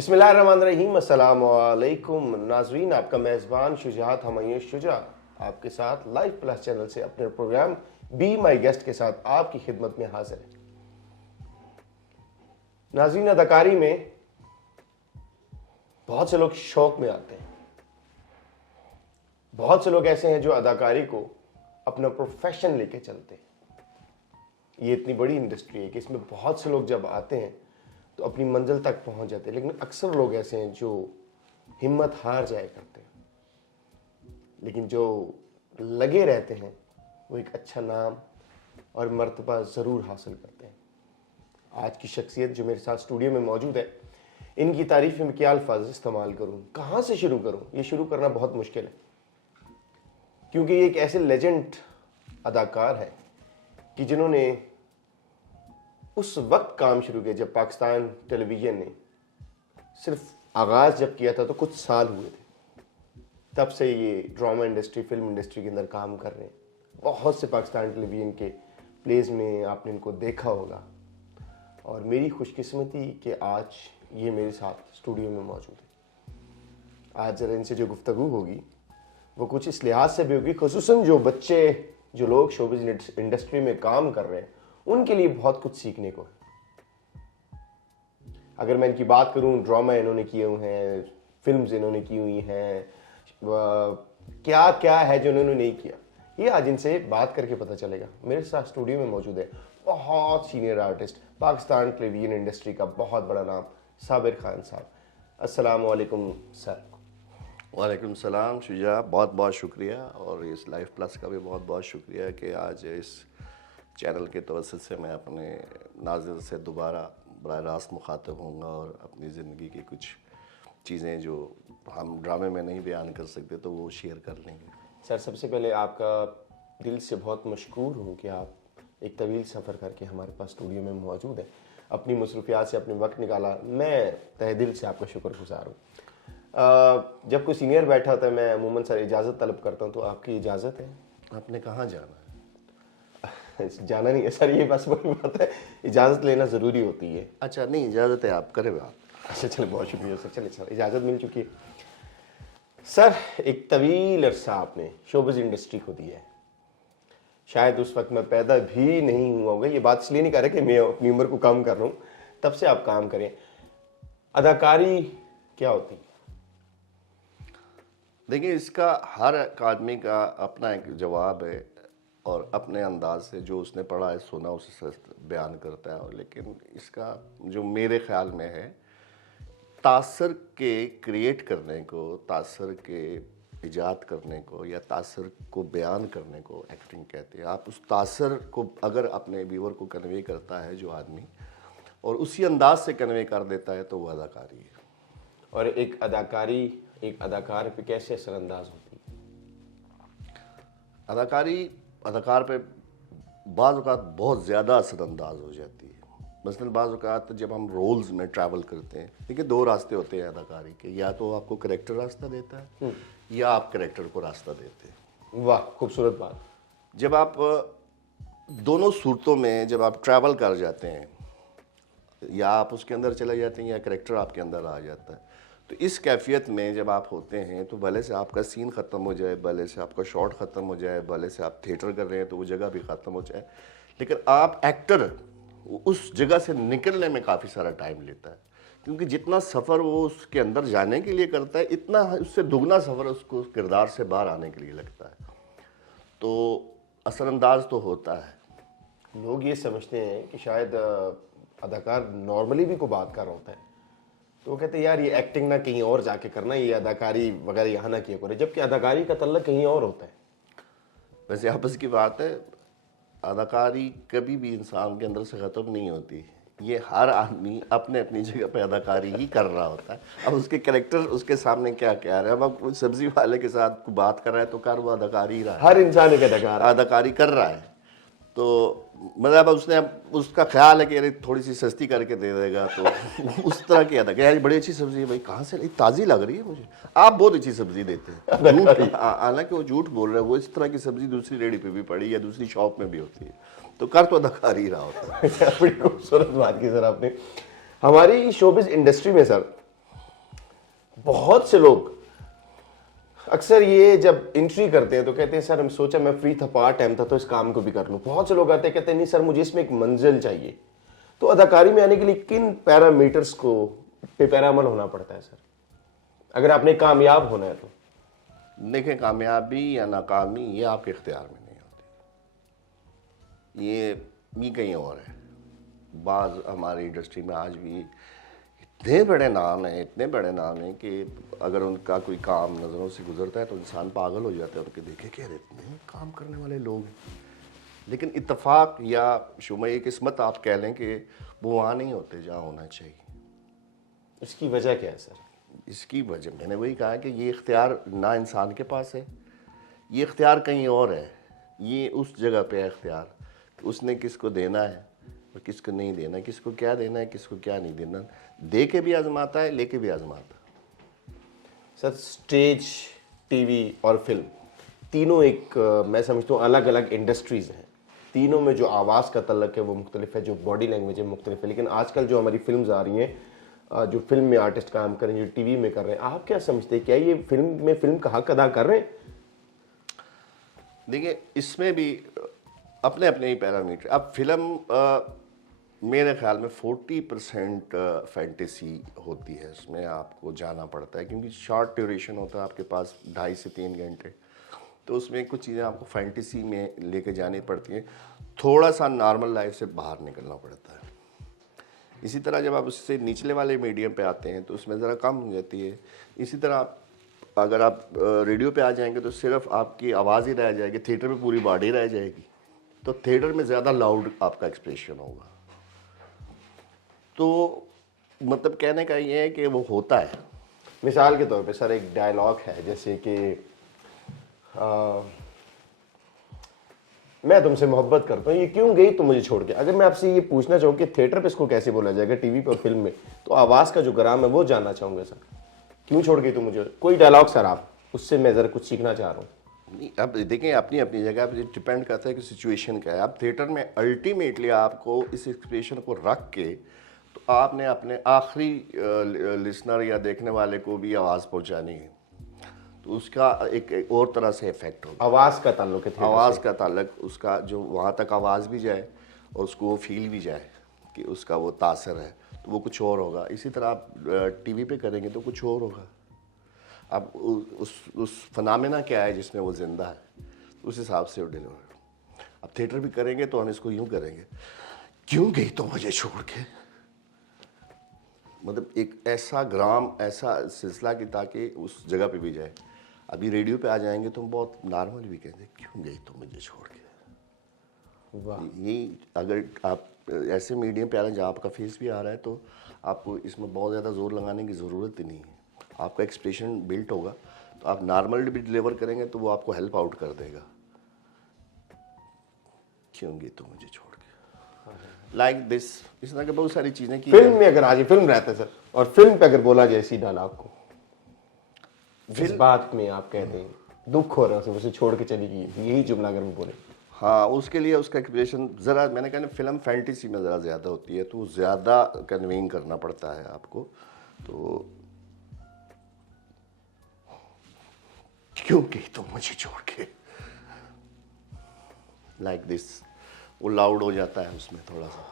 बिस्मिल्लाहिर्रहमानिर्रहीम, अस्सलाम वालेकुम नाज़रीन। आपका मेज़बान शुजात हमैया शुजा आपके साथ लाइव प्लस चैनल से अपने प्रोग्राम बी माई गेस्ट के साथ आपकी खिदमत में हाजिर है। नाज़रीन, अदाकारी में बहुत से लोग शौक में आते हैं। बहुत से लोग ऐसे हैं जो अदाकारी को अपना प्रोफेशन लेके चलते हैं। ये इतनी बड़ी इंडस्ट्री है कि इसमें बहुत से लोग जब आते हैं तो अपनी मंजिल तक पहुंच जाते हैं, लेकिन अक्सर लोग ऐसे हैं जो हिम्मत हार जाया करते हैं, लेकिन जो लगे रहते हैं वो एक अच्छा नाम और मर्तबा ज़रूर हासिल करते हैं। आज की शख्सियत जो मेरे साथ स्टूडियो में मौजूद है, इनकी तारीफ में क्या अल्फाज इस्तेमाल करूं, कहां से शुरू करूं? ये शुरू करना बहुत मुश्किल है, क्योंकि ये एक ऐसे लेजेंड अदाकार है कि जिन्होंने उस वक्त काम शुरू किया जब पाकिस्तान टेलीविज़न ने सिर्फ आगाज़ जब किया था तो कुछ साल हुए थे। तब से ये ड्रामा इंडस्ट्री, फिल्म इंडस्ट्री के अंदर काम कर रहे हैं। बहुत से पाकिस्तान टेलीविज़न के प्लेज में आपने इनको देखा होगा, और मेरी खुशकिस्मती कि आज ये मेरे साथ स्टूडियो में मौजूद है। आज ज़रा इनसे जो गुफ्तगू होगी वो कुछ इस लिहाज से भी होगी, खुसूसन जो बच्चे, जो लोग शोबिज़ इंडस्ट्री में काम कर रहे हैं, उनके लिए बहुत कुछ सीखने को है। अगर मैं इनकी बात करूं, ड्रामा इन्होंने किए हुए हैं, फिल्म्स इन्होंने की हुई हैं, क्या क्या है जो इन्होंने नहीं किया, ये आज इनसे बात करके पता चलेगा। मेरे साथ स्टूडियो में मौजूद है बहुत senior artist, Pakistan television industry का बहुत बड़ा नाम, साबिर खान साहब। अस्सलाम वालेकुम सर। वालेकुम सलाम शुजा, बहुत बहुत शुक्रिया, और इस लाइव प्लस का भी बहुत बहुत शुक्रिया कि आज इस चैनल के तवस्सुत से मैं अपने नाज़िर से दोबारा बराह रास्त मुखातब होऊंगा और अपनी ज़िंदगी की कुछ चीज़ें जो हम ड्रामे में नहीं बयान कर सकते तो वो शेयर कर लेंगे। सर, सबसे पहले आपका दिल से बहुत मशकूर हूँ कि आप एक तवील सफ़र करके हमारे पास स्टूडियो में मौजूद है, अपनी मसरूफियात से अपने वक्त निकाला। मैं तहे दिल से आपका शुक्रगुजार हूँ। जब कोई सीनियर बैठा होता है, मैं अमूमन सर इजाज़त तलब करता हूँ, तो आपकी इजाज़त है? आपने कहाँ जाना है? जाना नहीं है सर, ये बस वही बात है, इजाज़त लेना ज़रूरी होती है। अच्छा, नहीं, इजाज़त है, आप करें बात। अच्छा चले, बहुत शुक्रिया सर। चले सर, इजाज़त मिल चुकी है। सर, एक तवील अरसा आपने शोबिज़ इंडस्ट्री को दिया है। शायद उस वक्त मैं पैदा भी नहीं हुआ होगा। ये बात इसलिए नहीं कर रहा कि मैं अपनी उम्र को कम कर रहा हूँ, तब से आप काम करें। अदाकारी क्या होती है? देखिए, इसका हर आदमी का अपना एक जवाब है और अपने अंदाज से जो उसने पढ़ा है, सुना, उसे बयान करता है। और लेकिन इसका जो मेरे ख्याल में है, तासर के क्रिएट करने को, तासर के इजाद करने को या तासर को बयान करने को एक्टिंग कहते हैं। आप उस तासर को अगर अपने व्यूअर को कन्वे करता है जो आदमी, और उसी अंदाज से कन्वे कर देता है, तो वो अदाकारी है। और एक अदाकारी एक अदाकार पे कैसे असरअंदाज होती है? अदाकार पे बाज़ औक़ात बहुत ज़्यादा असरअंदाज हो जाती है। मसलन बाज़ औक़ात जब हम रोल्स में ट्रैवल करते हैं, देखिए दो रास्ते होते हैं अदाकारी के, या तो आपको करैक्टर रास्ता देता है या आप करैक्टर को रास्ता देते हैं। वाह, खूबसूरत बात। जब आप दोनों सूरतों में जब आप ट्रैवल कर जाते हैं, या आप उसके अंदर चले जाते हैं या करैक्टर आपके अंदर आ जाता है, तो इस कैफियत में जब आप होते हैं तो भले से आपका सीन ख़त्म हो जाए, भले से आपका शॉट ख़त्म हो जाए, भले से आप थिएटर कर रहे हैं तो वो जगह भी ख़त्म हो जाए, लेकिन आप एक्टर उस जगह से निकलने में काफ़ी सारा टाइम लेता है, क्योंकि जितना सफ़र वो उसके अंदर जाने के लिए करता है, इतना उससे दुगना सफ़र उसको किरदार से बाहर आने के लिए लगता है। तो असरअंदाज तो होता है। लोग ये समझते हैं कि शायद अदाकार नॉर्मली भी कोई बात कर रहा होता है, तो वो कहते हैं यार ये एक्टिंग ना कहीं और जाके करना, ये अदाकारी वगैरह यहाँ ना किया करे, जबकि अदाकारी का तल्लुक कहीं और होता है। वैसे आपस की बात है, अदाकारी कभी भी इंसान के अंदर से ख़त्म नहीं होती। ये हर आदमी अपने अपनी जगह पे अदाकारी ही कर रहा होता है। अब उसके कैरेक्टर उसके सामने क्या क्या रहा है, अब सब्जी वाले के साथ बात कर रहा है तो कर वो अदाकारी ही रहा है। हर इंसान एक अदाकारी कर रहा है। तो मतलब उसने उसका ख्याल है कि अरे थोड़ी सी सस्ती करके दे देगा, तो उस तरह की अदा, यार बड़ी अच्छी सब्जी है भाई, कहाँ से ताज़ी लग रही है मुझे, आप बहुत अच्छी सब्जी देते हैं। हालांकि वो झूठ बोल रहा है, वो इस तरह की सब्जी दूसरी रेडी पे भी पड़ी या दूसरी शॉप में भी होती है, तो कर तो अदाकारी रहा होता है। बड़ी खूबसूरत बात की सर आपने। हमारी शोबिज़ इंडस्ट्री में सर बहुत से लोग अक्सर ये जब एंट्री करते हैं तो कहते हैं सर हम सोचा मैं फ्री था, पार्ट टाइम था तो इस काम को भी कर लूं। बहुत से लोग आते हैं कहते हैं नहीं सर मुझे इसमें एक मंजिल चाहिए। तो अदाकारी में आने के लिए किन पैरामीटर्स को पे पैरामल होना पड़ता है सर, अगर आपने कामयाब होना है तो? देखें, कामयाबी या नाकामी ये आपके इख्तियार में नहीं होती, ये कहीं और है। बाज़ हमारी इंडस्ट्री में आज भी इतने बड़े नाम हैं, इतने बड़े नाम हैं कि अगर उनका कोई काम नज़रों से गुजरता है तो इंसान पागल हो जाता है उनके देखे कि अरे इतने काम करने वाले लोग हैं। लेकिन इत्तेफाक या शुमाई किस्मत आप कह लें कि वो वहाँ नहीं होते जहाँ होना चाहिए। इसकी वजह क्या है सर? इसकी वजह मैंने वही कहा कि ये इख्तियार ना इंसान के पास है, ये इख्तियार कहीं और है। ये उस जगह पे है इख्तियार, उसने किसको देना है और किसको नहीं देना है, किसको क्या देना है किसको क्या नहीं देना, दे के भी आजमाता है, लेके भी आजमाता है। सर स्टेज, टीवी और फिल्म तीनों एक मैं समझता हूँ अलग अलग इंडस्ट्रीज़ हैं। तीनों में जो आवाज़ का तल्लक है वो मुख्तलिफ है, जो बॉडी लैंग्वेज है मुख्तलिफ है। लेकिन आजकल जो हमारी फिल्म्स आ रही हैं, जो फिल्म में आर्टिस्ट काम कर रहे हैं, जो टीवी में कर रहे हैं, आप क्या समझते हैं क्या ये फिल्म में फिल्म का हक अदा कर रहे हैं? देखिए, इसमें भी अपने अपने ही पैरामीटर। अब फिल्म मेरे ख्याल में 40% फैंटेसी होती है, उसमें आपको जाना पड़ता है क्योंकि शॉर्ट ड्यूरेशन होता है आपके पास 2.5 से 3 घंटे, तो उसमें कुछ चीज़ें आपको फैंटेसी में लेके जानी पड़ती हैं, थोड़ा सा नॉर्मल लाइफ से बाहर निकलना पड़ता है। इसी तरह जब आप उससे निचले वाले मीडियम पे आते हैं तो उसमें ज़रा कम हो जाती है। इसी तरह अगर आप रेडियो पे आ जाएंगे तो सिर्फ आपकी आवाज़ ही रह जाएगी, थिएटर में पूरी बॉडी रह जाएगी, तो थिएटर में ज़्यादा लाउड आपका एक्सप्रेशन होगा। तो मतलब कहने का ये है कि वो होता है। मिसाल के तौर पे सर एक डायलॉग है जैसे कि मैं तुमसे मोहब्बत करता हूँ, ये क्यों गई तुम मुझे छोड़ के। अगर मैं आपसे ये पूछना चाहूँ कि थिएटर पे इसको कैसे बोला जाएगा, टीवी पे और फिल्म में, तो आवाज़ का जो ग्राम है वो जानना चाहूँगा सर। क्यों छोड़ गई तुम मुझे, कोई डायलॉग सर आप, उससे मैं ज़रा कुछ सीखना चाह रहा हूँ। नहीं, अब देखिए अपनी अपनी जगह पर डिपेंड करता है कि सिचुएशन क्या है। अब थिएटर में अल्टीमेटली आपको इस एक्सप्रेशन को रख के तो आपने अपने आखिरी लिसनर या देखने वाले को भी आवाज़ पहुंचानी है, तो उसका एक और तरह से इफेक्ट होगा। आवाज़ का ताल्लुक है, आवाज़ का ताल्लुक, उसका जो वहाँ तक आवाज़ भी जाए और उसको वो फील भी जाए कि उसका वो तासर है, तो वो कुछ और होगा। इसी तरह आप टीवी पे करेंगे तो कुछ और होगा। अब उस फनामेना क्या है जिसमें वो जिंदा है, उस हिसाब से वो डिलीवर। अब थिएटर भी करेंगे तो हम इसको यूँ करेंगे, क्यों गई तो मुझे छोड़ के, मतलब एक ऐसा ग्राम, ऐसा सिलसिला कि ताकि उस जगह पे भी जाए। अभी रेडियो पे आ जाएंगे तो हम बहुत नॉर्मल भी कहते हैं, क्यों गई तो मुझे छोड़ के। वाह। यही अगर आप ऐसे मीडियम पे आ रहे हैं जहाँ आपका फेस भी आ रहा है तो आपको इसमें बहुत ज़्यादा जोर लगाने की ज़रूरत ही नहीं है। आपका एक्सप्रेशन बिल्ट होगा तो आप नॉर्मल भी डिलीवर करेंगे तो वो आपको हेल्प आउट कर देगा। क्यों गई तो मुझे छोड़ के, लाइक दिस, इस तरह की बहुत सारी चीज़ें की। फिल्म में अगर आज फिल्म रहता है सर, और फिल्म पे अगर बोला जाए इसी डायलॉग को, जिस बात में आप कहते हैं दुख हो रहा है उसे छोड़ के चली गई, यही जुमला अगर वो बोले, हाँ, उसके लिए उसका एक्सप्रेशन ज़रा, मैंने कहा ना फिल्म फैंटेसी में ज़रा ज़्यादा होती है तो ज़्यादा कन्वेइंग करना पड़ता है आपको। तो क्यों गई तो मुझे छोड़ के, लाइक दिस, वो लाउड हो जाता है उसमें थोड़ा सा।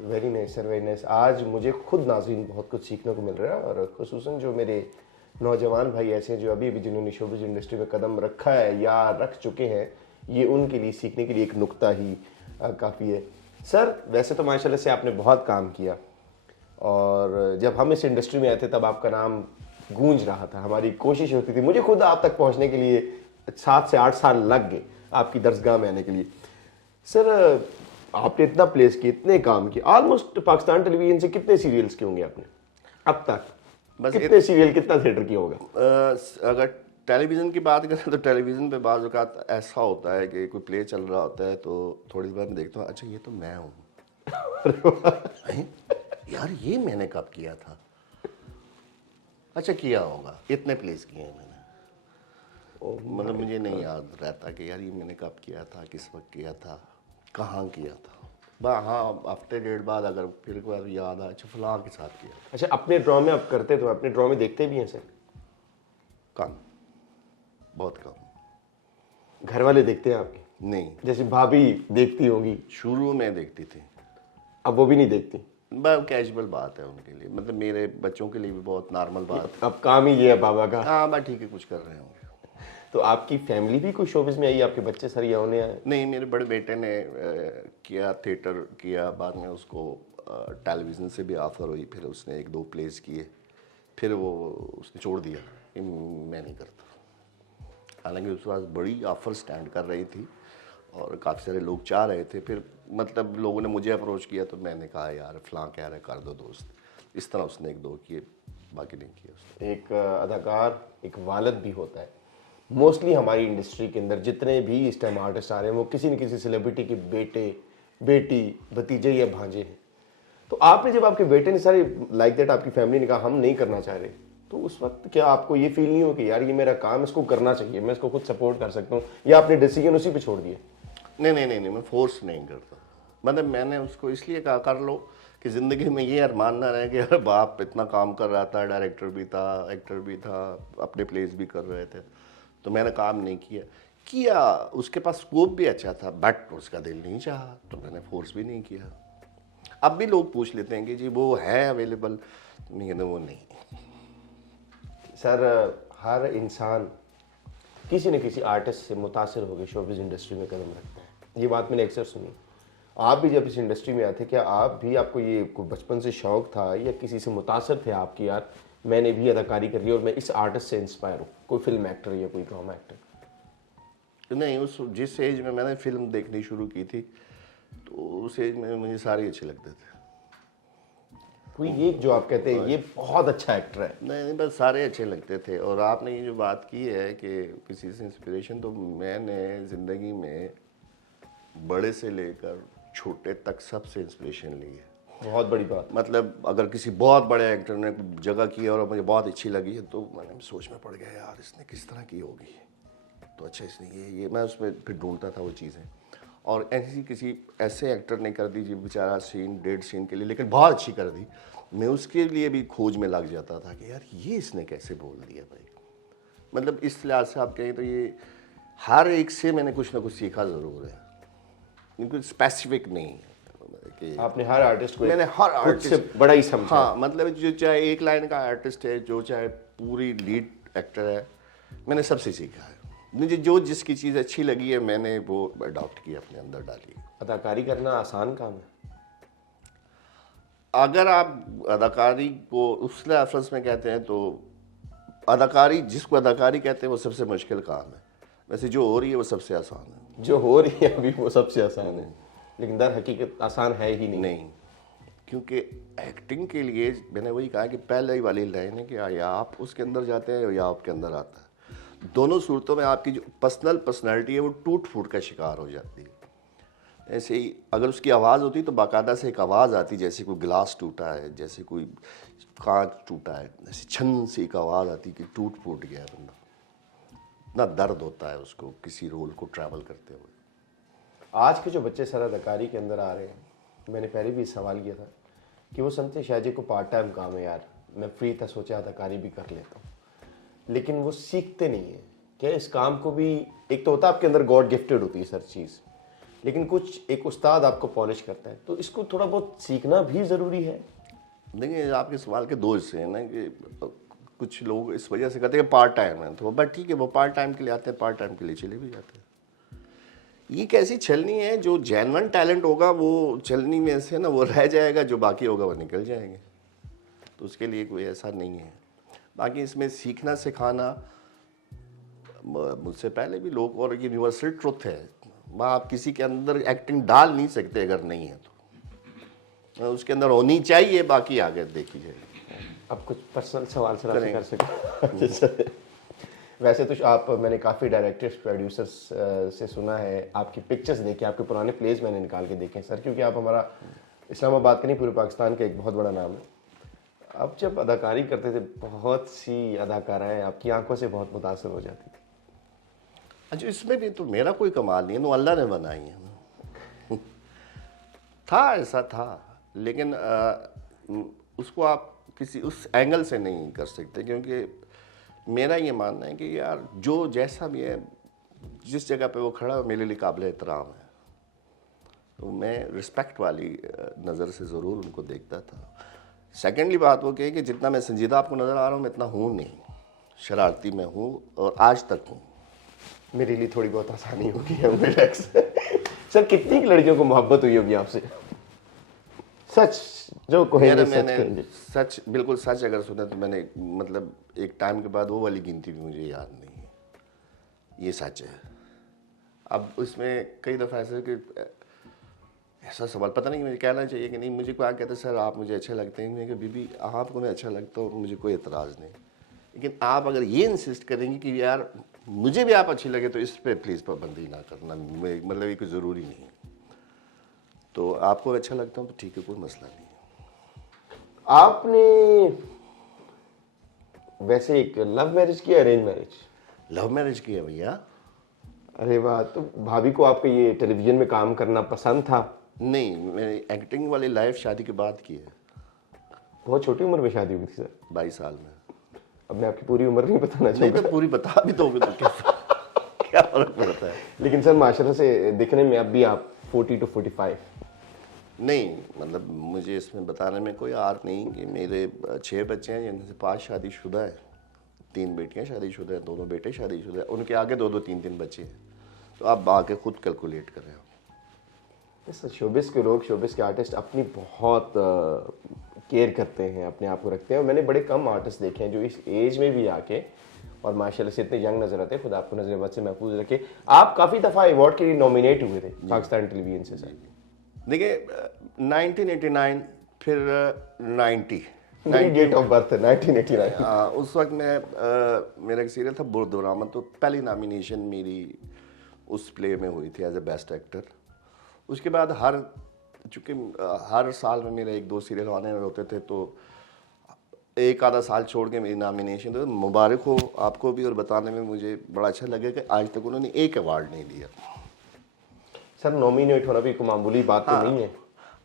Very nice sir, very nice. आज मुझे खुद नाज़रीन बहुत कुछ सीखने को मिल रहा है, और खुसूसन जो मेरे नौजवान भाई ऐसे हैं जो अभी भी जिन्होंने शोबिज़ इंडस्ट्री में कदम रखा है या रख चुके हैं, ये उनके लिए सीखने के लिए एक नुक्ता ही काफ़ी है। सर वैसे तो माशाल्लाह से आपने बहुत काम किया, और जब हम इस इंडस्ट्री में आए थे तब आपका नाम गूंज रहा था, हमारी कोशिश होती थी, मुझे खुद आप तक पहुंचने के लिए 7 से 8 साल लग गए आपकी दरसगाह में आने के लिए। सर आपने इतना प्लेस किए, इतने काम किए, ऑलमोस्ट पाकिस्तान टेलीविजन से कितने सीरियल्स किए होंगे आपने अब तक? बस कितने सीरियल, कितना थिएटर किया होगा? अगर टेलीविज़न की बात करें तो टेलीविज़न पे बाज़ औक़ात ऐसा होता है कि कोई प्ले चल रहा होता है तो थोड़ी देर में देखता हूँ, अच्छा ये तो मैं हूँ। यार ये मैंने कब किया था, अच्छा किया होगा, इतने प्लेस किए हैं मैंने, मतलब मुझे नहीं याद रहता कि यार ये मैंने कब किया था, किस वक्त किया था, कहाँ किया था। हाँ, हफ्ते डेढ़ बाद अगर फिर कोई याद आया, अच्छा फलां के साथ किया। अच्छा, अपने ड्रामे आप करते तो अपने ड्रामे देखते भी हैं सर? कम, बहुत कम। घर वाले देखते हैं आपके? नहीं, जैसे भाभी देखती होंगी, शुरू में देखती थी, अब वो भी नहीं देखती? बहुत कैजुअल बात है उनके लिए, मतलब मेरे बच्चों के लिए भी बहुत नॉर्मल बात है। अब काम ही ये है बाबा का। हाँ बस ठीक है, कुछ कर रहे होंगे। तो आपकी फैमिली भी कोई शोबिज में आई? आपके बच्चे सर या होने आए? नहीं, मेरे बड़े बेटे ने किया, थिएटर किया, बाद में उसको टेलीविज़न से भी ऑफर हुई, फिर उसने 1-2 प्लेस किए, फिर वो उसने छोड़ दिया कि मैं नहीं करता। हालांकि उसके पास बड़ी ऑफर स्टैंड कर रही थी और काफ़ी सारे लोग चाह रहे थे, फिर मतलब लोगों ने मुझे अप्रोच किया तो मैंने कहा यार फ़लाँ कह रहे कर दो दोस्त, इस तरह उसने 1-2 किए, बाकी नहीं किया उसने। एक अदाकार एक वालिद भी होता है। मोस्टली हमारी इंडस्ट्री के अंदर जितने भी इस टाइम आर्टिस्ट आ रहे हैं वो किसी न किसी सेलिब्रिटी के बेटे, बेटी, भतीजे या भांजे हैं। तो आपने जब आपके बेटे ने सारे लाइक दैट आपकी फैमिली ने कहा हम नहीं करना चाह रहे, तो उस वक्त क्या आपको ये फील नहीं हो कि यार ये मेरा काम, इसको करना चाहिए, मैं इसको खुद सपोर्ट कर सकता हूँ, या आपने डिसीजन उसी पे छोड़ दिया? नहीं, मैं फोर्स नहीं करता। मतलब मैंने उसको इसलिए कहा कर लो कि ज़िंदगी में ये अरमान ना रहे कि यार बाप इतना काम कर रहा था, डायरेक्टर भी था, एक्टर भी था, अपने प्लेस भी कर रहे थे, तो मैंने काम नहीं किया। उसके पास स्कोप भी अच्छा था, बट उसका दिल नहीं चाहा, तो मैंने फोर्स भी नहीं किया। अब भी लोग पूछ लेते हैं कि जी वो है अवेलेबल, तो मैं कहता हूँ वो नहीं। सर हर इंसान किसी न किसी आर्टिस्ट से मुतासिर होकर शोबिज़ इंडस्ट्री में कदम रखता है, ये बात मैंने अक्सर सुनी। आप भी जब इस इंडस्ट्री में आते, क्या आप भी, आपको ये कोई बचपन से शौक था या किसी से मुतासिर थे आपकी, यार मैंने भी अदाकारी करी और मैं इस आर्टिस्ट से इंस्पायर हूँ, कोई फिल्म एक्टर या कोई ड्रामा एक्टर? नहीं, उस जिस एज में मैंने फिल्म देखनी शुरू की थी तो उस एज में मुझे सारे अच्छे लगते थे। कोई एक जो आप कहते हैं ये बहुत अच्छा एक्टर है? नहीं, बस सारे अच्छे लगते थे। और आपने ये जो बात की है कि किसी से इंस्पिरेशन, तो मैंने ज़िंदगी में बड़े से लेकर छोटे तक सबसे इंस्पिरेशन ली है। बहुत बड़ी बात। मतलब अगर किसी बहुत बड़े एक्टर ने जगह की और मुझे बहुत अच्छी लगी है तो मैंने सोच में पड़ गया यार इसने किस तरह की होगी, तो अच्छा इसने ये मैं उसमें फिर ढूंढता था वो चीज़ें। और ऐसी किसी ऐसे एक्टर ने कर दी जो बेचारा सीन 1.5 सीन के लिए लेकिन बहुत अच्छी कर दी, मैं उसके लिए भी खोज में लग जाता था कि यार ये इसने कैसे बोल दिया भाई। मतलब इस लिहाज से आप कहें तो ये हर एक से मैंने कुछ ना कुछ सीखा ज़रूर है, क्योंकि स्पेसिफिक नहीं है कि आपने हर आर्टिस्ट को मैंने हर खुद आर्टिस्ट से बड़ा ही समझा। हाँ, मतलब जो चाहे एक लाइन का आर्टिस्ट है, जो चाहे पूरी लीड एक्टर है, मैंने सबसे सीखा है। मुझे जो जिसकी चीज़ अच्छी लगी है मैंने वो अडॉप्ट किया, अपने अंदर डाली। अदाकारी करना आसान काम है? अगर आप अदाकारी को उस रेफरेंस में कहते हैं तो अदाकारी, जिसको अदाकारी कहते हैं वो सबसे मुश्किल काम है। वैसे जो हो रही है वो सबसे आसान है। जो हो रही है अभी वो सबसे आसान है, लेकिन दर हकीकत आसान है ही नहीं। क्योंकि एक्टिंग के लिए मैंने वही कहा कि पहले ही वाली लाइन है कि या आप उसके अंदर जाते हैं या आपके अंदर आता है। दोनों सूरतों में आपकी जो पर्सनैलिटी है वो टूट फूट का शिकार हो जाती है। ऐसे ही अगर उसकी आवाज़ होती तो बाकायदा से एक आवाज़ आती, जैसे कोई गिलास टूटा है, जैसे कोई कांच टूटा है, ऐसी छन से एक आवाज़ आती कि टूट फूट गया बंदा। इतना दर्द होता है उसको किसी रोल को ट्रैवल करते हुए। आज के जो बच्चे सर अदाकारी के अंदर आ रहे हैं, मैंने पहले भी सवाल किया था कि वो समझते शायद ये को पार्ट टाइम काम है, यार मैं फ्री था सोचा अदाकारी भी कर लेता हूँ, लेकिन वो सीखते नहीं है। क्या इस काम को भी, एक तो होता है आपके अंदर गॉड गिफ्टेड होती है सर चीज़, लेकिन कुछ एक उस्ताद आपको पॉलिश करता है, तो इसको थोड़ा बहुत सीखना भी ज़रूरी है? देखिए, आपके सवाल के दो हिस्से हैं ना, कि कुछ लोग इस वजह से कहते हैं पार्ट टाइम है, तो बट ठीक है, वो पार्ट टाइम के लिए आते हैं, पार्ट टाइम के लिए चले भी जाते हैं। ये कैसी छलनी है, जो जेन्युइन टैलेंट होगा वो छलनी में से ना वो रह जाएगा, जो बाकी होगा वो निकल जाएंगे, तो उसके लिए कोई ऐसा नहीं है। बाकी इसमें सीखना सिखाना मुझसे पहले भी लोग, और यूनिवर्सल ट्रुथ है, वहाँ आप किसी के अंदर एक्टिंग डाल नहीं सकते अगर नहीं है तो उसके अंदर होनी चाहिए, बाकी आगे देखी जाएगी। अब कुछ पर्सनल सवाल सर आपसे कर सकते? वैसे तो आप, मैंने काफ़ी डायरेक्टर्स प्रोड्यूसर्स से सुना है, आपकी पिक्चर्स देखे, आपके पुराने प्लेज मैंने निकाल के देखे सर, क्योंकि आप हमारा इस्लामाबाद का नहीं पूरे पाकिस्तान का एक बहुत बड़ा नाम है। आप जब अदाकारी करते थे, बहुत सी अदाकाराएँ आपकी आंखों से बहुत मुतासर हो जाती थी। अच्छा, इसमें भी तो मेरा कोई कमाल नहीं है, तो अल्लाह ने बनाई है। था, ऐसा था, लेकिन उसको आप किसी उस एंगल से नहीं कर सकते, क्योंकि मेरा ये मानना है कि यार जो जैसा भी है, जिस जगह पे वो खड़ा है मेरे लिए काबिल एहतराम है, तो मैं रिस्पेक्ट वाली नज़र से ज़रूर उनको देखता था। सेकेंडली बात वो कि जितना मैं संजीदा आपको नज़र आ रहा हूँ मैं इतना हूँ नहीं, शरारती मैं हूँ और आज तक हूँ। मेरे लिए थोड़ी बहुत आसानी होगी रिलैक्स। सर कितनी लड़कियों को मोहब्बत हुई होगी आपसे? सच जो कहेंगे सच मैंने कहेंगे। सच, बिल्कुल सच अगर सुना तो मैंने मतलब एक टाइम के बाद वो वाली गिनती भी मुझे याद नहीं है, ये सच है। अब उसमें कई दफ़ा ऐसा कि ऐसा सवाल पता नहीं मुझे कहना चाहिए कि नहीं, मुझे कोई कहते सर आप मुझे अच्छे लगते हैं, मैं कि बीबी आपको मैं अच्छा लगता हूँ, मुझे कोई एतराज़ नहीं, लेकिन आप अगर ये इंसिस्ट करेंगे कि यार मुझे भी आप अच्छी लगे तो इस पर प्लीज़ पाबंदी ना करना, मतलब ये कोई ज़रूरी नहीं है। तो आपको अच्छा लगता हूँ तो ठीक है, कोई मसला नहीं है। आपने वैसे एक लव मैरिज की अरेंज मैरिज? लव मैरिज की है भैया। अरे वाह, तो भाभी को आपके ये टेलीविजन में काम करना पसंद था? नहीं, मैंने एक्टिंग वाली लाइफ शादी के बाद की है। बहुत छोटी उम्र में शादी हुई थी सर? 22 साल में। अब मैं आपकी पूरी उम्र नहीं बताना नहीं चाहूँगा, तो पूरी बता भी दोगे तो क्या फर्क पड़ता है। लेकिन सर माशाल्लाह से दिखने में अब भी आप 40 to 45। नहीं मतलब मुझे इसमें बताने में कोई आर्ट नहीं कि मेरे 6 बच्चे हैं जिनमें से 5 शादीशुदा है, 3 बेटियां शादीशुदा है, 2 बेटे शादीशुदा है, उनके आगे 2-2 3-3 बच्चे हैं। तो आप आके खुद कैलकुलेट कर रहे हो। सर शोबिस के लोग, शोबिस के आर्टिस्ट अपनी बहुत केयर करते हैं, अपने आप को रखते हैं, और मैंने बड़े कम आर्टिस्ट देखे हैं जो इस एज में भी आके और माशाल्लाह से इतने यंग नजर आते हैं। खुद आपको नजर बद से महफूज रखे। आप काफ़ी दफ़ा अवार्ड के लिए नॉमिनेट हुए थे पाकिस्तान टेलीविजन से सर। देखिए 1989 फिर 90 मेरी डेट ऑफ बर्थ है 1989। उस वक्त मैं मेरा एक सीरियल था बुर्दुरामद, तो पहली नॉमिनेशन मेरी उस प्ले में हुई थी एज ए बेस्ट एक्टर। उसके बाद चूँकि हर साल में मेरे 1-2 सीरियल आने होते थे, तो एक आधा साल छोड़ के मेरी नॉमिनेशन, तो मुबारक हो आपको भी, और बताने में मुझे बड़ा अच्छा लगे कि आज तक उन्होंने एक अवार्ड नहीं दिया। सर नॉमिनेट होना भी कोई मामूली बात तो नहीं है।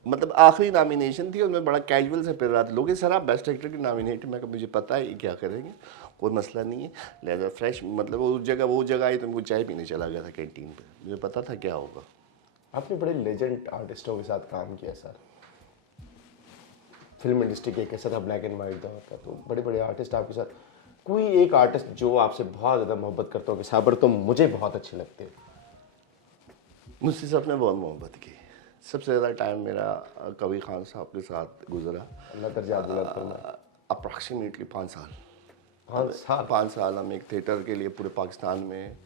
मतलब आखिरी नॉमिनेशन थी और मैं बड़ा कैजुअल से फिर रहा था, लोग सर आप बेस्ट एक्टर की नॉमिनेट, मैं मुझे पता है ये क्या करेंगे, कोई मसला नहीं है, लिहाजा फ्रेश मतलब वो जगह आई तो मैं चाय पीने चला गया था कैंटीन पे, मुझे पता था क्या होगा। आपने बड़े लेजेंड आर्टिस्टों के साथ काम किया सर। फिल्म इंडस्ट्री के कैसा था, ब्लैक एंड वाइट दौर का, तो बड़े बड़े आर्टिस्ट आपके साथ। कोई एक आर्टिस्ट जो आपसे बहुत ज़्यादा मोहब्बत करता हो कि साबर तो मुझे बहुत अच्छे लगते हो? मुझसे सबने बहुत मोहब्बत की। सबसे ज़्यादा टाइम मेरा कबीर खान साहब के साथ गुजरा, अल्लाह दर्जा बुलंद फरमाए। अप्रॉक्सीमेटली 5 साल। 5 साल? हम एक थिएटर के लिए पूरे पाकिस्तान में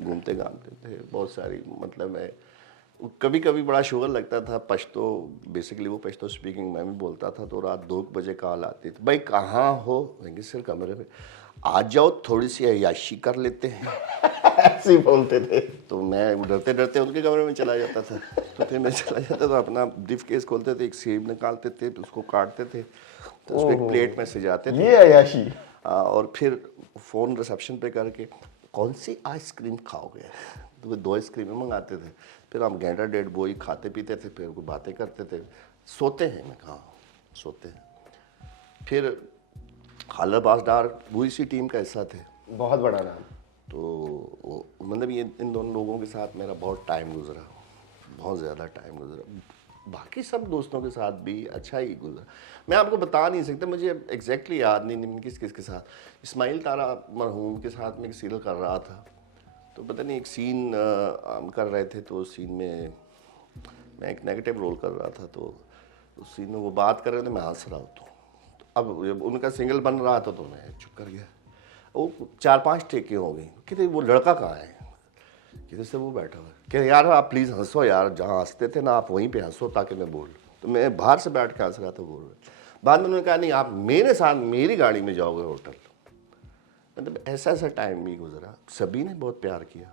घूमते गाते थे, बहुत सारी मतलब मैं कभी कभी बड़ा शुगर लगता था। पश्तो बेसिकली वो पश्तो स्पीकिंग मैं भी बोलता था, तो रात 2 बजे कॉल आती थी, भाई कहाँ हो? मैं सर कमरे में, आ जाओ थोड़ी सी अय्याशी कर लेते हैं। ऐसे ही बोलते थे। तो मैं डरते डरते उनके कमरे में चला जाता था। तो फिर मैं चला जाता था, अपना ब्रीफ केस खोलते थे, एक सेब निकालते थे, तो उसको काटते थे, तो उसको एक प्लेट में सजाते थे, ये अय्याशी। और फिर फ़ोन रिसेप्शन पे करके कौन सी आइसक्रीम खाओगे, तो वो 2 आइसक्रीमें मंगाते थे। फिर हम घंटा डेढ़ वो ही खाते पीते थे, फिर वो बातें करते थे। सोते हैं? मैं कहा सोते हैं। फिर खाला बासडार वो इसी टीम का हिस्सा थे, बहुत बड़ा नाम। तो मतलब ये इन दोनों लोगों के साथ मेरा बहुत टाइम गुजरा, बहुत ज़्यादा टाइम गुजरा। बाकी सब दोस्तों के साथ भी अच्छा ही गुजरा। मैं आपको बता नहीं सकता, मुझे एग्जैक्टली याद नहीं किस किस के साथ। इस्माइल तारा मरहूम के साथ में एक सीरियल कर रहा था, तो पता नहीं एक सीन हम कर रहे थे, तो उस सीन में मैं एक नेगेटिव रोल कर रहा था, तो उस सीन में वो बात कर रहे थे, मैं हंस रहा हूँ। तो अब जब उनका सिंगल बन रहा था तो मैं चुप कर गया। वो 4-5 टेकें हो गई, कहते वो लड़का कहाँ है, किधर से वो बैठा हुआ है, कहते यार आप प्लीज़ हंसो यार, जहाँ हंसते थे ना आप वहीं पे हंसो ताकि मैं बोल। तो मैं बाहर से बैठ के हंस रहा था, बोल रहा। बाद में उन्होंने कहा नहीं आप मेरे साथ मेरी गाड़ी में जाओगे होटल। मतलब ऐसा टाइम भी गुजरा, सभी ने बहुत प्यार किया।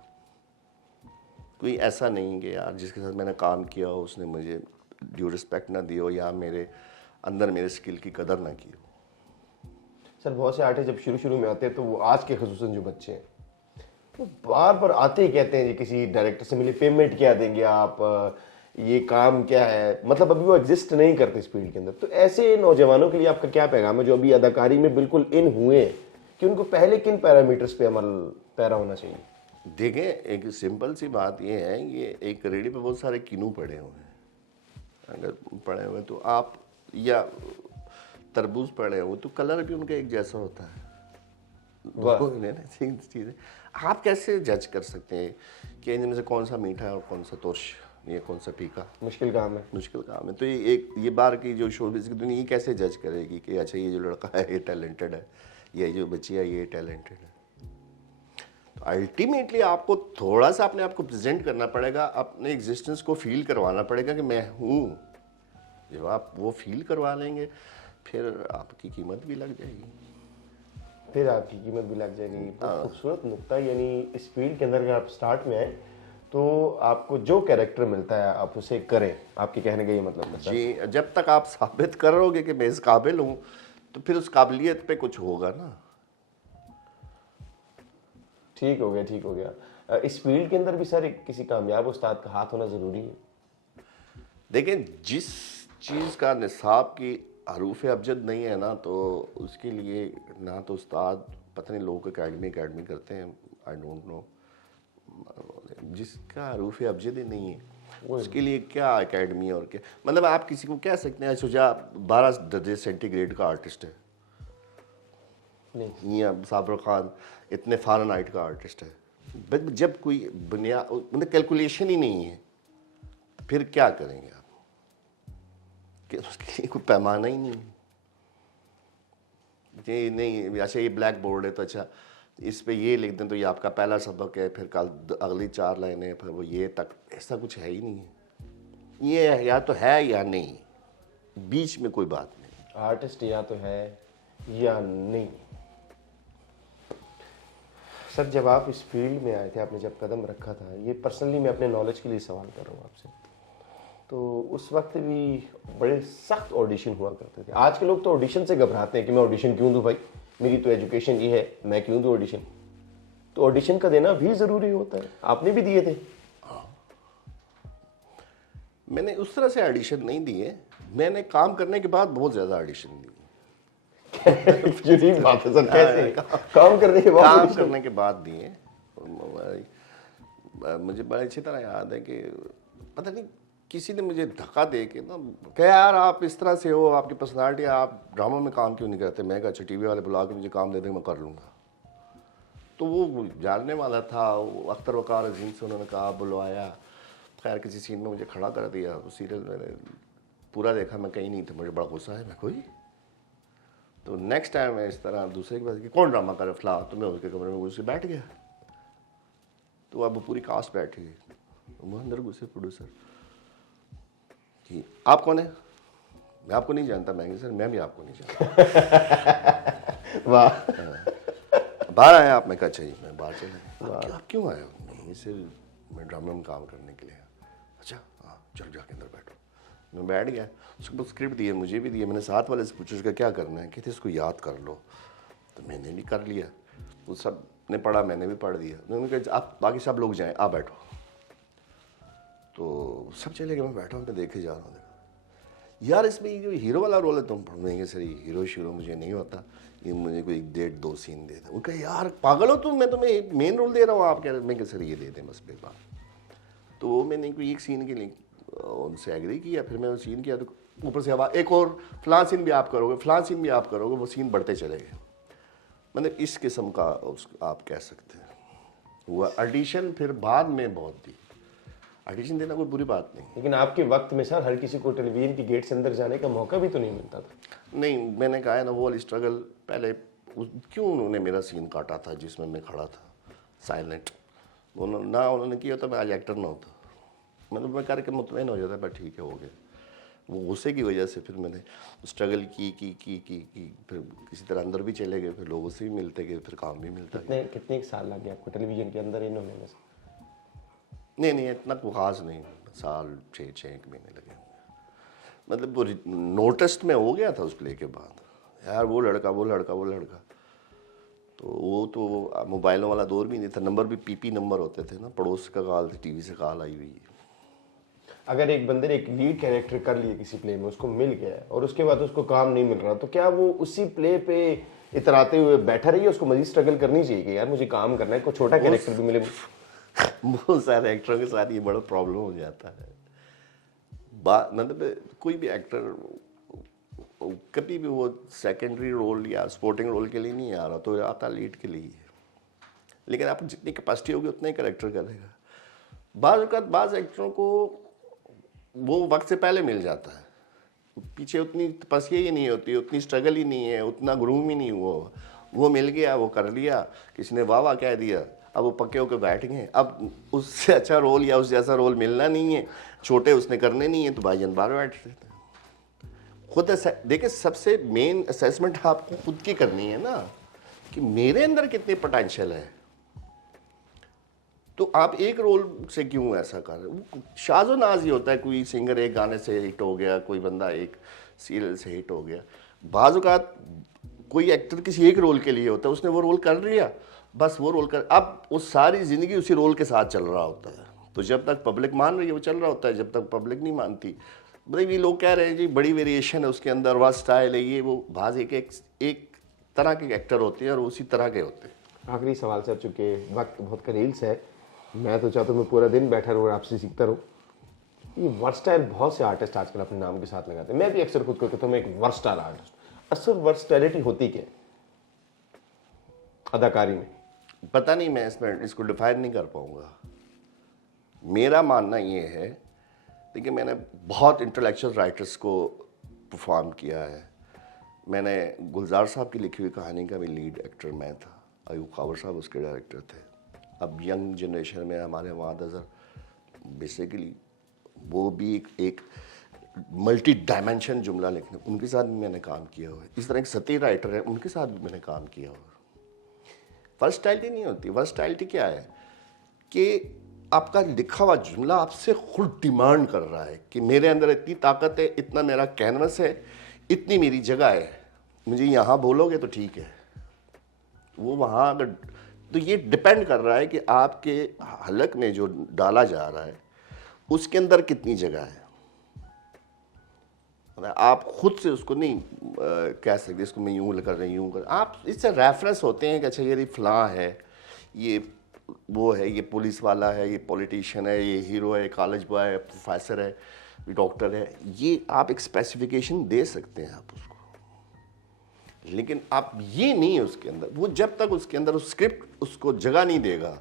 कोई ऐसा नहीं कि यार जिसके साथ मैंने काम किया हो उसने मुझे ड्यू रिस्पेक्ट ना दी हो या मेरे अंदर मेरे स्किल की कदर ना की हो। सर बहुत से आर्टिस्ट जब शुरू में आते हैं तो वो आज के खुसूसन जो बच्चे हैं वो बार बार आते ही कहते हैं जी किसी डायरेक्टर से मिले, पेमेंट क्या देंगे आप, ये काम क्या है, मतलब अभी वो एग्जिस्ट नहीं करते इस फील्ड के अंदर। तो ऐसे नौजवानों के लिए आपका क्या पैगाम है जो अभी अदाकारी में बिल्कुल इन हुए, कि उनको पहले किन पैरामीटर्स पे अमल पैरा होना चाहिए? देखें, एक सिंपल सी बात ये है, ये एक रेडी पे बहुत सारे किनू पड़े हुए हैं। अगर पड़े हुए तो आप, या तरबूज पड़े हुए तो कलर भी उनका एक जैसा होता है। वाह। चीज़ें आप कैसे जज कर सकते हैं कि इनमें से कौन सा मीठा है और कौन सा तुर्श, ये कौन सा फीका? मुश्किल काम है। मुश्किल काम है। तो ये बार की जो शोबिज़ की दुनिया, ये कैसे जज करेगी कि अच्छा ये जो लड़का है ये टैलेंटेड है, या जो बच्ची है ये टैलेंटेड है? तो अल्टीमेटली आपको थोड़ा सा अपने आप को प्रेजेंट करना पड़ेगा, अपने एग्जिस्टेंस को फील करवाना पड़ेगा कि मैं हूँ। जब आप वो फील करवा लेंगे, फिर आपकी कीमत भी लग जाएगी। फिर आपकी कीमत भी लग जाएगी। बहुत खूबसूरत नुक्ता। यानी इस फील्ड के अंदर अगर आप स्टार्ट में आए तो आपको जो कैरेक्टर मिलता है आप उसे करें, आपके कहने का ये मतलब है? जी, जब तक आप साबित करोगे कि मैं इस काबिल हूँ, तो फिर उस काबिलियत पे कुछ होगा ना। ठीक हो गया, ठीक हो गया। इस फील्ड के अंदर भी सर किसी कामयाब उस्ताद का हाथ होना ज़रूरी है? देखें, जिस चीज़ का निसाब की हरूफ अबजद नहीं है ना, तो उसके लिए ना तो उस्ताद, पता नहीं लोग अकेडमी करते हैं, आई डोंट नो। जिसका हरूफ अबजद ही नहीं है उसके लिए क्या अकेडमी और क्या, मतलब आप किसी को कह सकते हैं सुझा 12 दर्जे सेंटीग्रेड का आर्टिस्ट है, नहीं। या साबर खान इतने फ़ारेनहाइट का आर्टिस्ट है। बट जब कोई बुनियाद, मतलब कैलकुलेशन ही नहीं है, फिर क्या करेंगे आप? कि उसके लिए कोई पैमाना ही नहीं है। ये नहीं, अच्छा ये ब्लैक बोर्ड है तो अच्छा इस पे ये लिख दें तो ये आपका पहला सबक है, फिर कल अगली 4 लाइनें, फिर वो ये तक, ऐसा कुछ है ही नहीं है। ये या तो है या नहीं, बीच में कोई बात नहीं। आर्टिस्ट या तो है या नहीं। सर, जब आप इस फील्ड में आए थे, आपने जब कदम रखा था, ये पर्सनली मैं अपने नॉलेज के लिए सवाल कर रहा हूँ आपसे, तो उस वक्त भी बड़े सख्त ऑडिशन हुआ करते थे। आज के लोग तो ऑडिशन से घबराते हैं कि मैं ऑडिशन क्यों दूं भाई, मेरी तो एजुकेशन ये है, मैं क्यों दूं ऑडिशन। तो ऑडिशन का देना भी ज़रूरी होता है, आपने भी दिए थे? मैंने उस तरह से ऑडिशन नहीं दिए, मैंने काम करने के बाद बहुत ज़्यादा ऑडिशन दिए। यूनिक बात है सर, कैसे? काम करने के बाद? काम करने के बाद दिए। मुझे बड़ा अच्छी तरह याद है कि पता नहीं किसी ने मुझे धक्का दे के ना कहा, यार आप इस तरह से हो, आपकी पर्सनालिटी, आप ड्रामा में काम क्यों नहीं करते? मैं कहा अच्छा टीवी वाले बुला के मुझे काम दे देंगे, मैं कर लूँगा। तो वो जानने वाला था, वो अख्तर वकार अजीम से उन्होंने कहा, बुलवाया, खैर किसी सीन में मुझे खड़ा कर दिया। वो सीरियल मैंने पूरा देखा, मैं कहीं नहीं था, मुझे बड़ा गुस्सा है, मैं कोई। तो नेक्स्ट टाइम मैं इस तरह दूसरे के पास कि कौन ड्रामा करे फला, तो मैं उसके कमरे में घुस के बैठ गया। तो अब पूरी कास्ट बैठी हुई, वो अंदर घुसे प्रोड्यूसर कि आप कौन है? मैं आपको नहीं जानता। मैं सर मैं भी आपको नहीं जानता। वाह। बाहर आए आप? मैं कहा चाहिए, मैं बाहर चले। आप क्यों आए हो? नहीं सर मैं ड्रामे में काम करने के लिए। अच्छा हाँ चलो जाके अंदर बैठो। मैं बैठ गया, उसको स्क्रिप्ट दिए, मुझे भी दिए। मैंने साथ वाले से पूछा उसका क्या करना है, कहते इसको याद कर लो। तो मैंने भी कर लिया, वो सब ने पढ़ा, मैंने भी पढ़ दिया। उन्होंने कहा आप बाकी सब लोग जाएं, आप बैठो। तो सब चले गए, मैं बैठा हूँ, मैं देखे जा रहा हूँ। यार इसमें ये जो हीरो वाला रोल है, तुम पढ़ेंगे सर हीरो शीरो मुझे नहीं होता, ये मुझे कोई 1.5-2 सीन दे दे। उनका यार पागल हो तुम, मैं तुम्हें मेन रोल दे रहा हूँ, आप कह रहे मैं कह सर ये दे दें बस एक बार। तो मैंने कोई एक सीन के लिए उनसे एग्री किया, फिर मैंने सीन किया तो ऊपर से आवाज़, एक और फलां सीन भी आप करोगे, फलां सीन भी आप करोगे, वो सीन बढ़ते चले गए। मतलब इस किस्म का आप कह सकते हैं हुआ ऑडिशन। फिर बाद में बहुत दी, ऑडिशन देना कोई बुरी बात नहीं, लेकिन आपके वक्त में सर हर किसी को टेलीविजन की गेट से अंदर जाने का मौका भी तो नहीं मिलता था। नहीं मैंने कहा है ना, वो वाली स्ट्रगल पहले क्यों उन्होंने मेरा सीन काटा था जिसमें मैं खड़ा था साइलेंट, ना उन्होंने किया तो मैं आज एक्टर ना होता। मतलब मैं करके मुतमईन हो जाता, बट ठीक है हो गया। वो गुस्से की वजह से फिर मैंने स्ट्रगल की फिर किसी तरह अंदर भी चले गए, फिर लोगों से भी मिलते गए, फिर काम भी मिलता गया। कितने एक साल लग गया आपको टेलीविजन के अंदर इन होने में? नहीं इतना खास नहीं, साल 6 महीने लगे। मतलब वो नोटिस में हो गया था उस प्ले के बाद, यार वो लड़का तो वो तो मोबाइलों वाला दौर भी नहीं था, नंबर भी पीपी नंबर होते थे ना, पड़ोस का कॉल, टीवी से कॉल आई हुई। अगर एक बंदे ने एक लीड कैरेक्टर कर लिया किसी प्ले में, उसको मिल गया और उसके बाद उसको काम नहीं मिल रहा, तो क्या वो उसी प्ले पे इतराते हुए बैठा रहिए, उसको मजीद स्ट्रगल करनी चाहिए कि यार मुझे काम करना है, कोई छोटा कैरेक्टर भी मिले। बहुत सारे एक्टरों के साथ ये बड़ा प्रॉब्लम हो जाता है। मतलब कोई भी एक्टर कभी भी वो सेकेंडरी रोल या सपोर्टिंग रोल के लिए नहीं आ रहा, तो आता लीड के लिए। लेकिन आपको जितनी कैपेसिटी होगी उतना ही कैरेक्टर करेगा। बाज़ एक्टरों को वो वक्त से पहले मिल जाता है, पीछे उतनी तपस्या ही नहीं होती, उतनी स्ट्रगल ही नहीं है, उतना ग्रूम ही नहीं हुआ, वो मिल गया, वो कर लिया, किसी ने वाह वाह कह दिया, अब वो पक्के होकर बैठ गए। अब उससे अच्छा रोल या उस जैसा रोल मिलना नहीं है, छोटे उसने करने नहीं है, तो भाईजान बाहर बैठ रहते हैं। खुद देखिए, सबसे मेन असेसमेंट आपको खुद की करनी है ना, कि मेरे अंदर कितनी पोटेंशियल है। तो आप एक रोल से क्यों ऐसा कर रहे हो? शाज़ो नाज ही होता है, कोई सिंगर एक गाने से हिट हो गया, कोई बंदा एक सीरियल से हिट हो गया। बाज़ औक़ात कोई एक्टर किसी एक रोल के लिए होता है, उसने वो रोल कर लिया, बस वो रोल कर, अब वो सारी ज़िंदगी उसी रोल के साथ चल रहा होता है। तो जब तक पब्लिक मान रही है वो चल रहा होता है, जब तक पब्लिक नहीं मानती, मतलब ये लोग कह रहे हैं जी बड़ी वेरिएशन है उसके अंदर, वह स्टाइल है, ये वो। बाज़ एक तरह के एक्टर होते हैं और उसी तरह के होते हैं। आखिरी सवाल से, अब चूंकि वक्त बहुत करील से है, मैं तो चाहता हूँ मैं पूरा दिन बैठा रहूँ और आपसे सीखता रहूँ। ये वर्सटाइल बहुत से आर्टिस्ट आजकल अपने नाम के साथ लगाते हैं, मैं भी अक्सर खुद को कहता हूँ मैं एक वर्सटाइल आर्टिस्ट। असल वर्सटैलिटी होती क्या है अदाकारी में? पता नहीं, मैं इसको डिफाइन नहीं कर पाऊँगा। मेरा मानना ये है, देखिए मैंने बहुत इंटेलेक्चुअल राइटर्स को परफॉर्म किया है। मैंने गुलजार साहब की लिखी हुई कहानी का भी लीड एक्टर मैं था, अयूब खावर साहब उसके डायरेक्टर थे। अब यंग जनरेशन में हमारे वहाँ अज़हर बेसिकली वो भी एक मल्टी डायमेंशन जुमला लिखने, उनके साथ भी मैंने काम किया हुआ है। इस तरह एक सती राइटर है, उनके साथ भी मैंने काम किया हुआ है। वर्सटैलिटी नहीं होती। वर्सटैलिटी क्या है कि आपका लिखा हुआ जुमला आपसे खुद डिमांड कर रहा है कि मेरे अंदर इतनी ताकत है, इतना मेरा कैनवस है, इतनी मेरी जगह है, मुझे यहाँ बोलोगे तो ठीक है। वो वहाँ अगर, तो ये डिपेंड कर रहा है कि आपके हलक में जो डाला जा रहा है उसके अंदर कितनी जगह है। आप खुद से उसको नहीं कह सकते इसको मैं यूँ कर रही यूँ कर, आप इससे रेफरेंस होते हैं कि अच्छा ये फलां है, ये वो है, ये पुलिस वाला है, ये पॉलिटिशियन है, ये हीरो है, कॉलेज बॉय है, प्रोफेसर है, डॉक्टर है। ये आप एक स्पेसिफिकेशन दे सकते हैं आप उसको, लेकिन आप ये नहीं है उसके अंदर। वो जब तक उसके अंदर उस स्क्रिप्ट उसको जगह नहीं देगा,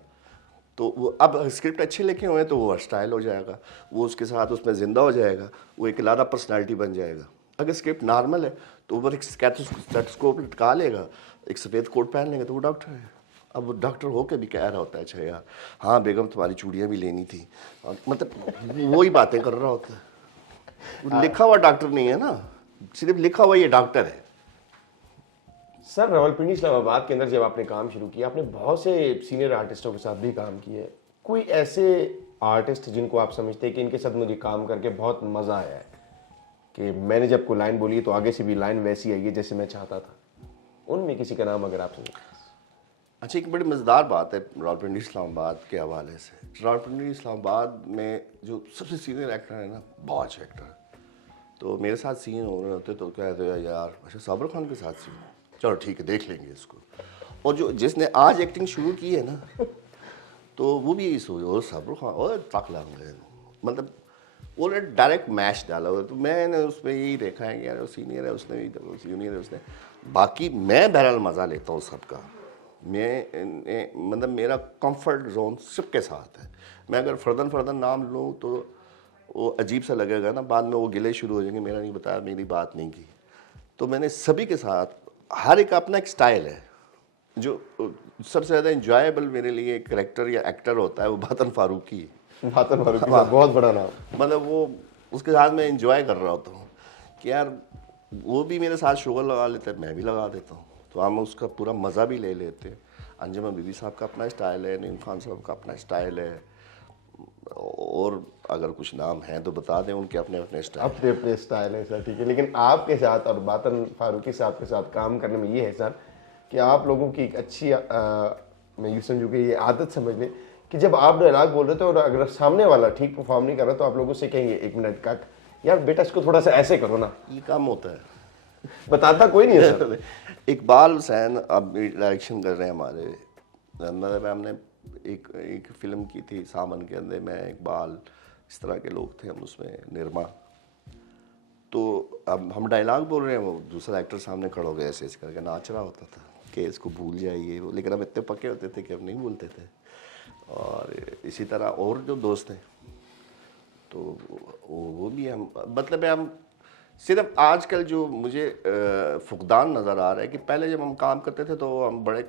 तो वो, अब स्क्रिप्ट अच्छे लिखे हुए हैं तो वो वर्सटाइल हो जाएगा, वो उसके साथ उसमें ज़िंदा हो जाएगा, वो एक अलग पर्सनालिटी बन जाएगा। अगर स्क्रिप्ट नॉर्मल है तो वो एक स्टेथोस्कोप लटका लेगा, एक सफ़ेद कोट पहन लेगा तो वो डॉक्टर है। अब वो डॉक्टर होकर भी कह रहा होता है अच्छा यार हाँ बेगम तुम्हारी चूड़ियाँ भी लेनी थी, मतलब वही बातें कर रहा होता है। लिखा हुआ डॉक्टर नहीं है ना, सिर्फ लिखा हुआ ये डॉक्टर है। सर, रावलपिंडी इस्लामाबाद के अंदर जब आपने काम शुरू किया, आपने बहुत से सीनियर आर्टिस्टों के साथ भी काम किया है। कोई ऐसे आर्टिस्ट जिनको आप समझते हैं कि इनके साथ मुझे काम करके बहुत मज़ा आया है, कि मैंने जब कोई लाइन बोली तो आगे से भी लाइन वैसी आई है जैसे मैं चाहता था, उनमें किसी का नाम अगर आप सुने? अच्छा, एक बड़ी मज़ेदार बात है रावलपिंडी इस्लामाबाद के हवाले से। रावलपिंडी इस्लामाबाद में जो सबसे सीनियर एक्टर है ना, बहुत अच्छे एक्टर, तो मेरे साथ सीन हो रहे होते तो कहते हैं यार अच्छा साबर खान के साथ सीन, चलो ठीक है देख लेंगे इसको। और जो जिसने आज एक्टिंग शुरू की है ना तो वो भी यही सोचो साबर खान और तक लगे, मतलब वो ने डायरेक्ट मैच डाला हुआ। तो मैंने उसमें यही देखा है कि यार वो सीनियर है, उसने भी जूनियर है उसने, बाकी मैं बहरहाल मज़ा लेता हूँ सबका। मैं मतलब मेरा कंफर्ट जोन सबके साथ है। मैं अगर फर्दन नाम लूँ तो वो अजीब सा लगेगा ना, बाद में वो गिले शुरू हो जाएंगे मेरा नहीं बताया, मेरी बात नहीं की। तो मैंने सभी के साथ, हर एक अपना एक स्टाइल है। जो सबसे ज़्यादा इंजॉयबल मेरे लिए करेक्टर या एक्टर होता है वो बातन फारूकी है। बातन फारूकी बहुत बड़ा नाम, मतलब वो उसके साथ मैं इंजॉय कर रहा होता हूँ कि यार वो भी मेरे साथ शुगर लगा लेते हैं, मैं भी लगा देता हूँ, तो हम उसका पूरा मज़ा भी ले लेते हैं। अंजुम बीबी साहब का अपना स्टाइल है, नईम खान साहब का अपना स्टाइल है, और अगर कुछ नाम हैं तो बता दें, उनके अपने अपने स्टाइल है सर, ठीक है। लेकिन आपके साथ और बातन फारूकी साहब के साथ काम करने में ये है सर कि आप लोगों की एक अच्छी मैं यूँ समझूँ कि ये आदत समझ लें कि जब आप डायलॉग बोल रहे थे और अगर सामने वाला ठीक परफॉर्म नहीं कर रहा तो आप लोगों से कहेंगे 1 मिनट कट, यार बेटा इसको थोड़ा सा ऐसे करो ना, ये काम होता है। बताता कोई नहीं है सर। इकबाल हुसैन अब डायरेक्शन कर रहे हैं हमारे, मतलब हमने एक फिल्म की थी सामन के अंदर, मैं इकबाल इस तरह के लोग थे हम उसमें, निर्मा। तो अब हम डायलॉग बोल रहे हैं, वो दूसरा एक्टर सामने खड़ा हो गया ऐसे ऐसे करके नाच रहा होता था कि इसको भूल जाइए वो, लेकिन हम इतने पक्के होते थे कि हम नहीं भूलते थे। और इसी तरह और जो दोस्त हैं तो वो भी हम, मतलब हम सिर्फ आजकल जो मुझे फुकदान नज़र आ रहा है कि पहले जब हम काम करते थे तो हम बड़े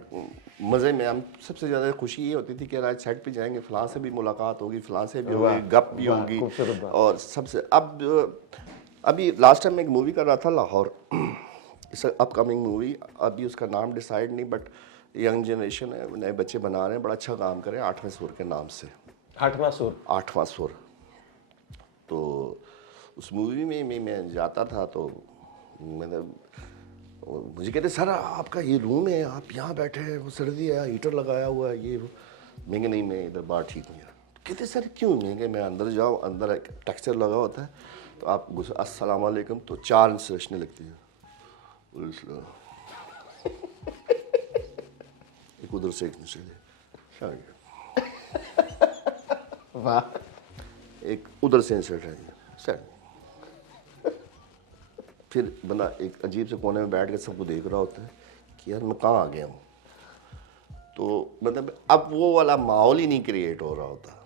मज़े में, हम सबसे ज़्यादा खुशी ये होती थी कि आज सेट पे जाएंगे, फ़लाँ से भी मुलाकात होगी, फ़लाँ से भी होगी, गप भी होगी। और सबसे अब अभी लास्ट टाइम मैं एक मूवी कर रहा था लाहौर, इस अपकमिंग मूवी, अभी उसका नाम डिसाइड नहीं, बट यंग जनरेशन है, नए बच्चे बना रहे हैं, बड़ा अच्छा काम कर रहे हैं, 8वें सुर के नाम से। 8वां सुर। तो उस मूवी में मैं जाता था तो मैंने, मुझे कहते सर आपका ये रूम है, आप यहाँ बैठे हैं, वो सर्दी है, हीटर लगाया हुआ है, ये वो। मैं कहा नहीं, मैं इधर बाहर ठीक नहीं है। कहते सर क्यों? मैं अंदर जाओ, अंदर एक टेक्सचर लगा होता है, तो आप अस्सलाम वालेकुम तो 4 इंस्ट्रक्शनें लगती हैं, एक उधर से एक इंस्ट्रक्शन, वाह, एक उधर से इंसर्ट है सर। फिर बंदा एक अजीब से कोने में बैठ के सबको देख रहा होता है कि यार मैं कहाँ आ गया हूँ। तो मतलब अब वो वाला माहौल ही नहीं क्रिएट हो रहा होता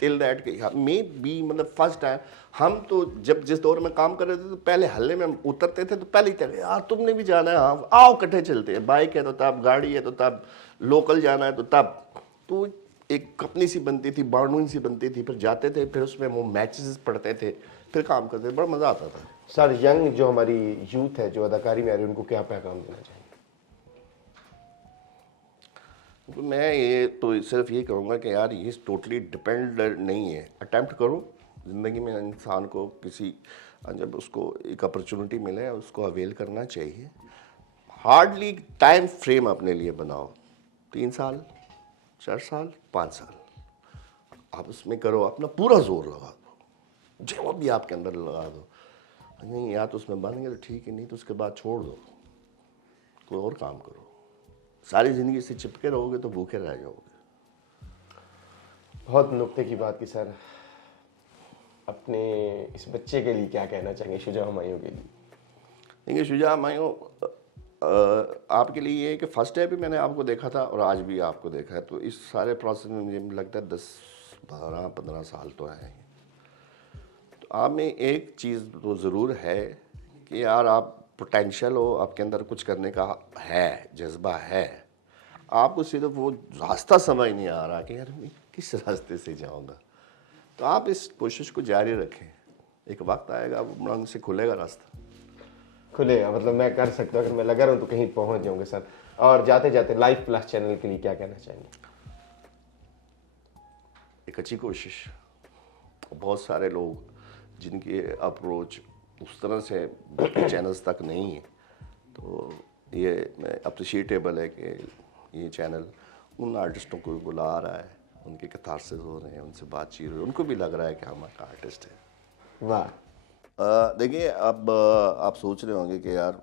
टिल दैट के मे बी, मतलब फर्स्ट टाइम हम तो जब जिस दौर में काम कर रहे थे तो पहले हल्ले में हम उतरते थे तो पहले ही चले यार तुमने भी जाना है, हाँ आओ इकट्ठे चलते हैं, बाइक है तो तब, गाड़ी है तो तब, लोकल जाना है तो तब। तो एक अपनी सी बनती थी, बार्डून सी बनती थी, फिर जाते थे, फिर उसमें वो मैचेस पढ़ते थे, फिर काम करते थे, बड़ा मज़ा आता था। सर यंग जो हमारी यूथ है जो अदाकारी में आ रही है, उनको क्या पैगाम देना चाहिए? तो मैं ये तो सिर्फ ये कहूँगा कि यार ये टोटली डिपेंड नहीं है, अटैम्प्ट करो ज़िंदगी में, इंसान को किसी जब उसको एक अपॉर्चुनिटी मिले उसको अवेल करना चाहिए। हार्डली टाइम फ्रेम अपने लिए बनाओ, 3 साल 4 साल 5 साल आप उसमें करो, अपना पूरा जोर लगा दो, जो भी आपके अंदर लगा दो। नहीं या तो उसमें बन गए तो ठीक है, नहीं तो उसके बाद छोड़ दो, कोई और काम करो। सारी ज़िंदगी से चिपके रहोगे तो भूखे रह जाओगे। बहुत नुक्ते की बात की सर। अपने इस बच्चे के लिए क्या कहना चाहेंगे, शुजा हुमायूं के लिए? देखिए शुजा हुमायूं, आपके लिए ये है कि फर्स्ट डे भी मैंने आपको देखा था और आज भी आपको देखा है, तो इस सारे प्रोसेस में मुझे लगता है 10-12-15 साल तो हैं। तो आप में एक चीज़ तो ज़रूर है कि यार आप पोटेंशियल हो, आपके अंदर कुछ करने का है, जज्बा है, आपको सिर्फ वो रास्ता समझ नहीं आ रहा कि यार मैं किस रास्ते से जाऊंगा। तो आप इस कोशिश को जारी रखें, एक वक्त आएगा वो रंग से खुलेगा रास्ता, खुलेगा। मतलब मैं कर सकता हूँ, अगर मैं लगा रहा हूँ तो कहीं पहुँच जाऊँगा सर। और जाते जाते लाइफ प्लस चैनल के लिए क्या कहना चाहेंगे? एक अच्छी कोशिश, बहुत सारे लोग जिनकी अप्रोच उस तरह से चैनल्स तक नहीं है, तो ये अप्रिशिएटेबल है कि ये चैनल उन आर्टिस्टों को बुला रहा है, उनके कथारसिस हो रहे हैं, उनसे बातचीत हो रही है, उनको भी लग रहा है कि हमारा आर्टिस्ट है। वाह। देखिए अब आप सोच रहे होंगे कि यार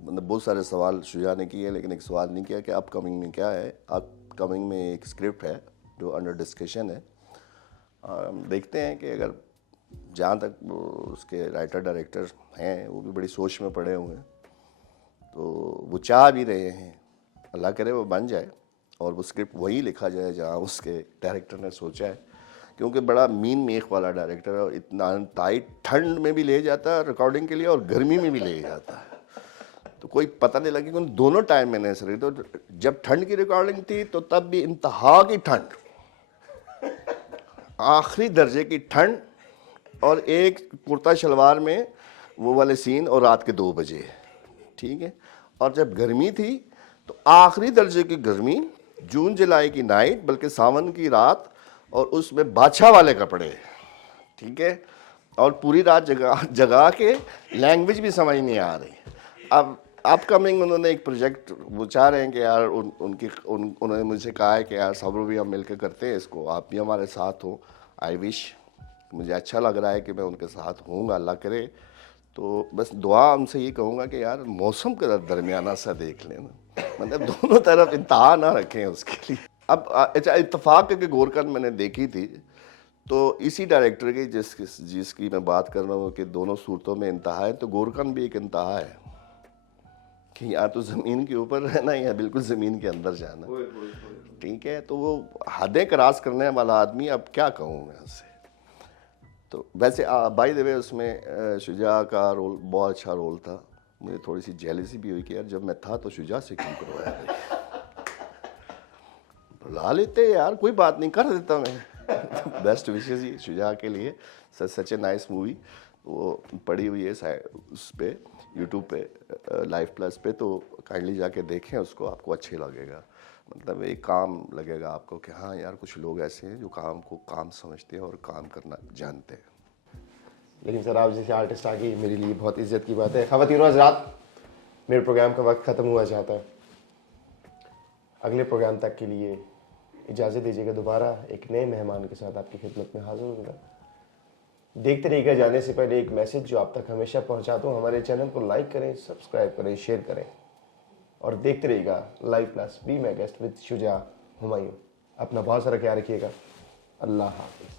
मतलब बहुत सारे सवाल शुजा ने किए, लेकिन एक सवाल नहीं किया कि अपकमिंग में क्या है। अपकमिंग में एक स्क्रिप्ट है जो अंडर डिस्कशन है, देखते हैं कि अगर जहाँ तक उसके राइटर डायरेक्टर हैं वो भी बड़ी सोच में पड़े हुए हैं, तो वो चाह भी रहे हैं, अल्लाह करे वो बन जाए और वो स्क्रिप्ट वही लिखा जाए जहाँ उसके डायरेक्टर ने सोचा है, क्योंकि बड़ा मीन मेख वाला डायरेक्टर है और इतना टाइट ठंड में भी ले जाता है रिकॉर्डिंग के लिए और गर्मी में भी ले जाता है, तो कोई पता नहीं लगे। दोनों टाइम मैंने सर, तो जब ठंड की रिकॉर्डिंग थी तो तब भी इंतहा की ठंड, आखिरी दर्जे की ठंड, और एक कुर्ता शलवार में वो वाले सीन और रात के 2 बजे, ठीक है। और जब गर्मी थी तो आखिरी दर्जे की गर्मी, जून जुलाई की नाइट, बल्कि सावन की रात, और उसमें बादशाह वाले कपड़े, ठीक है, और पूरी रात जगा के लैंग्वेज भी समझ नहीं आ रही। अब अपकमिंग उन्होंने एक प्रोजेक्ट वो चाह रहे हैं कि यार उन्होंने मुझसे कहा है कि यार सब भी हम मिलकर करते हैं इसको, आप भी हमारे साथ हो। आई विश, मुझे अच्छा लग रहा है कि मैं उनके साथ हूँगा, अल्लाह करे तो बस दुआ उनसे ये कहूँगा कि यार मौसम का दरमियाना सा देख लेना, मतलब दोनों तरफ इंतहा ना रखें उसके लिए। अब अच्छा इत्तेफाक है कि गोरकन मैंने देखी थी, तो इसी डायरेक्टर की जिसकी मैं बात कर रहा हूँ कि दोनों सूरतों में इंतहा है, तो गोरकन भी एक इंतहा है कि या तो ज़मीन के ऊपर रहना या बिल्कुल ज़मीन के अंदर जाना। ठीक है, तो वो हदें क्रॉस करने वाला आदमी, अब क्या कहूँ मैं उससे। तो वैसे बाय द वे उसमें शुजा का रोल बहुत अच्छा रोल था। मुझे थोड़ी सी जेलसी भी हुई कि यार जब मैं था तो शुजा से क्यों करवाया, बुला लेते यार, कोई बात नहीं, कर देता मैं। बेस्ट विशेस ही शुजा के लिए, सच ए नाइस मूवी। वो पड़ी हुई है उस पे यूट्यूब पे लाइव प्लस पे, तो काइंडली जाके देखें उसको, आपको अच्छे लगेगा। मतलब एक काम लगेगा आपको कि हाँ यार कुछ लोग ऐसे हैं जो काम को काम समझते हैं और काम करना जानते हैं। लेकिन सर आप जैसे आर्टिस्ट आ गई, मेरे लिए बहुत इज्जत की बात है। ख़वातीन और हज़रात, मेरे प्रोग्राम का वक्त ख़त्म हुआ चाहता है। अगले प्रोग्राम तक के लिए इजाज़त दीजिएगा, दोबारा एक नए मेहमान के साथ आपकी खिदमत में हाजिर होगा। देखते रहिएगा। जाने से पहले एक मैसेज जो आप तक हमेशा पहुंचाता हूँ, हमारे चैनल को लाइक करें, सब्सक्राइब करें, शेयर करें और देखते रहिएगा live plus be my guest with Shuja Humayun. अपना बहुत सारा ख्याल रखिएगा। अल्लाह हाफिज़।